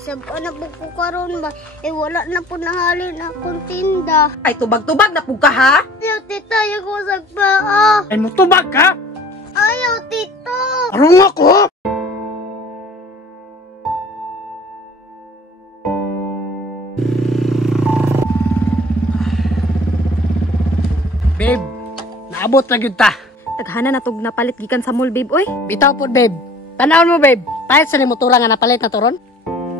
Saan na po ko karon ba? Eh wala na po nahalin akong tinda. Ay, tubag-tubag na po ka, ha? Ayaw tita, ayaw ko sagpaa. Ay mo tubag ka? Ayaw tito. Arong ako! Babe, naabot na yun ta. Taghana na tog napalit gikan sa mall, babe, oy. Bitaw po, babe. Tanawon mo, babe. Pahit sa ni motora nga napalit na toron.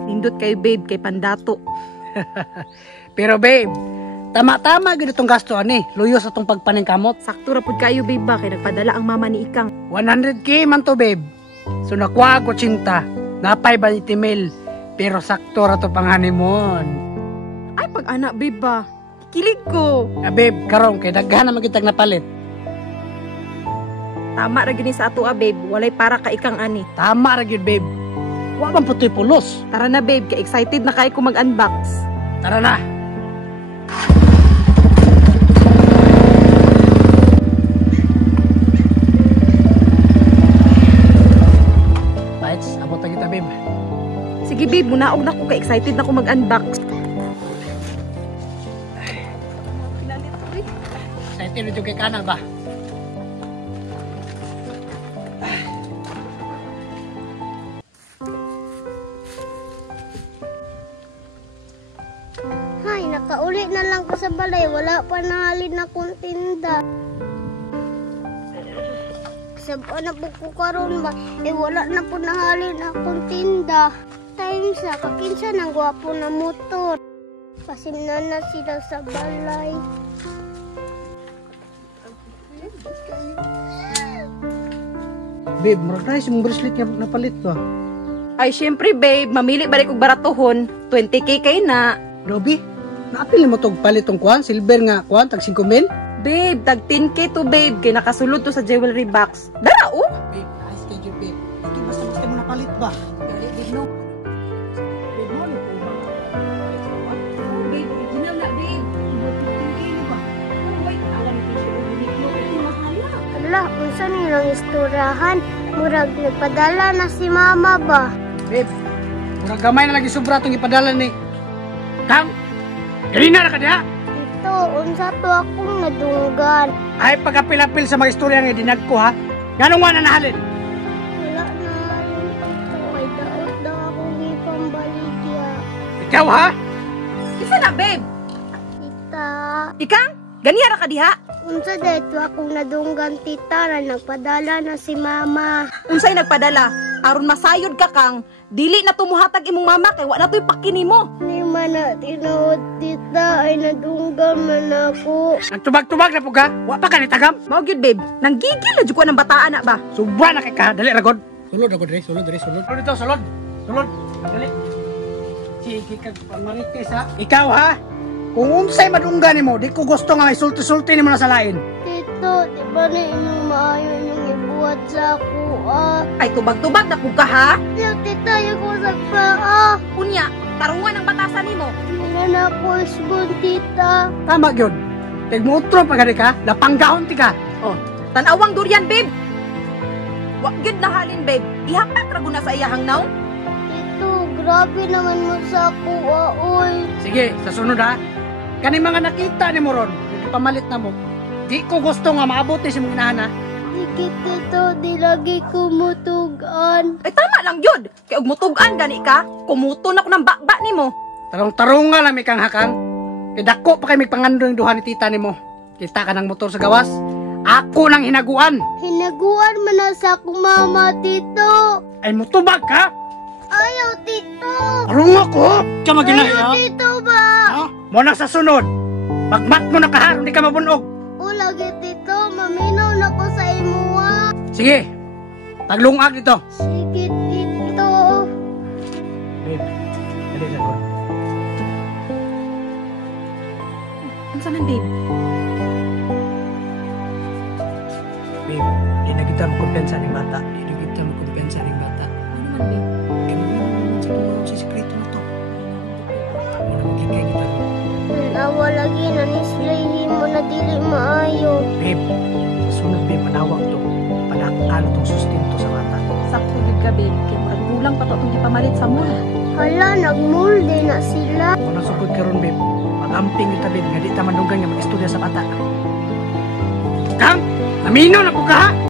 Nindot kayo, babe, kay Pandato. Pero, babe, tama-tama gid itong gasto ani. Luyo sa tong pagpaningkamot. Sakto ra pud kayo, babe, ba? Kay nagpadala ang mama ni Ikang. 100k man to, babe. So, nakuha ko 80. Napay ba ni Timel? Pero sakto ra to pang honeymoon. Ay, pag anak, babe, ba? Kilig ko. Babe, karong kay daghan na magitag napalit. Tama ra gini sa ato, babe. Walay para ka Ikang ani. Tama ra gyud, babe. Wa man putoy pulos. Tara na, babe. Kay excited na kayo ko mag-unbox. Tara na. Lights, abot na kita, babe. Sige, babe. Munaog na ko. Kay excited na ko mag-unbox. Excited ito kay Kana ba? Hay, nakauli na lang ko sa balay. Wala pa nahalin akong tinda. Saan na po ko karon ba? Eh wala na po nahalin akong tinda. Time sa kakinsa ng gwapo na motor. Pasimna na sila sa balay. Babe, murag na yung bracelet nga napalit ba? Ay, syempre, babe. Mamili balik og baratohon. 20k kay na. Robi, naapil mo tong palit tong kuan? Silver nga kuan, tag 5,000? Babe, tag 10k to, babe. Kay nakasulod to sa jewelry box. Dara, oh! Babe, nice schedule, babe. Ito basta-basta mo napalit ba? Dali, babe, no? Babe, mo ano po ba? Oh, babe, original na, babe. 15k na ba? Oh, wait. Alam ko siya, unique mo. Ito, mahala. Ala, unsa nilang isturahan? Murag nagpadala na si mama ba? Babe, murag gamay na lagi sobra itong ipadala ni Kang, ganina na ka diha? Ito, unsa to akong nadunggan. Ay pagkapil-apil sa mga istorya nga dinag ko ha. Ganong nga na nahalin? Wala na rin ito. Ay daot na akong ipambaligya. Ikaw ha? Isa na, babe. Tita, Ikang, ganiyara ka diha. unsa dito akong nadunggan tita na nagpadala na si mama. Unsay nagpadala? Aron masayod ka, Kang. Dili na tumuhatag imong mama kay wa na to'y pakini mo. Ni man na tinuod tita ay nadunggan man ako. Nagtubag-tubag na po ka? Wa pa ka nitagam? Mao gyud, babe. Nanggigil na jud ko ng bataan na ba? Subra na kay ka, dali ragod. Sulod ako diri, sulod. Sulod dito, sulod. Sulod, dali. Sige kag pamarites ha. Ikaw ha? Kung unsay madunggan nimo, di ko gusto nga isulti-sulti nimo na sa lain. Tito, di ba na inyong maayo niyong ibuhat sa ako Ay, tubag-tubag na pug ka, ha? Tiyo tita, yung ko sa paa. Unya, tarungan ang batasan nimo. Hindi na ako isbon tita. Tama gyud. Kag muutro pa gani ka, napanggahon ti ka. Oh, tanawang durian, babe. Wa gyud na halin, babe. Ihapak ra guna sa iyahang naw. Tito, grabe naman mo sa ako, oy. Sige, sa sunod ha. Kani mga nakita ni mo ron, pamalit na mo. Di ko gusto nga maabot ni si mong inahan ha. Sige tito, di lagi kumutugan. Ay, tama lang yun. Kaya og mutugan gani ka, kumuton ako ng bakba nimo. Tarong-tarong nga lang may kang hakang. Kaya dako pa kayo may pangandong duha ni tita ni mo. Kita ka ng motor sa gawas. Ako nang hinaguan. Hinaguan man na sa akong mama, tito. Ay mutubag ka? Ayaw, tito. Arong ako? Ka maginahi Ayaw, ha? tito ba? Ha? Muna sa sunod. Pagmat mo na kaharon, di ka mabunog. O, lagi, tito. Maminaw na ko sa imuha. Sige, taglungag dito. Sige, tito. Babe, dali na ko. Ano man, babe? Babe, di na kita kumpiyansa ng bata. Di na kita kumpiyansa ng bata. Ano man, babe? Kaya mo naman sa tumawag sa sekreto na to. Muna magigay kita. Nawa lagi na nislayhin mo na dili maayo. Babe, sa sunod babe, manawag to. Panakalo tong sustento sa bata. Sakto gid ka, babe. Kaya murag gulang pa to itong ipamalit sa mall. Hala, nagmulde na sila. Kung nasukod karon babe, mag-amping kita babe, nga di ta manugang nga mag-istorya sa bata. Kang, namino na po ka ha?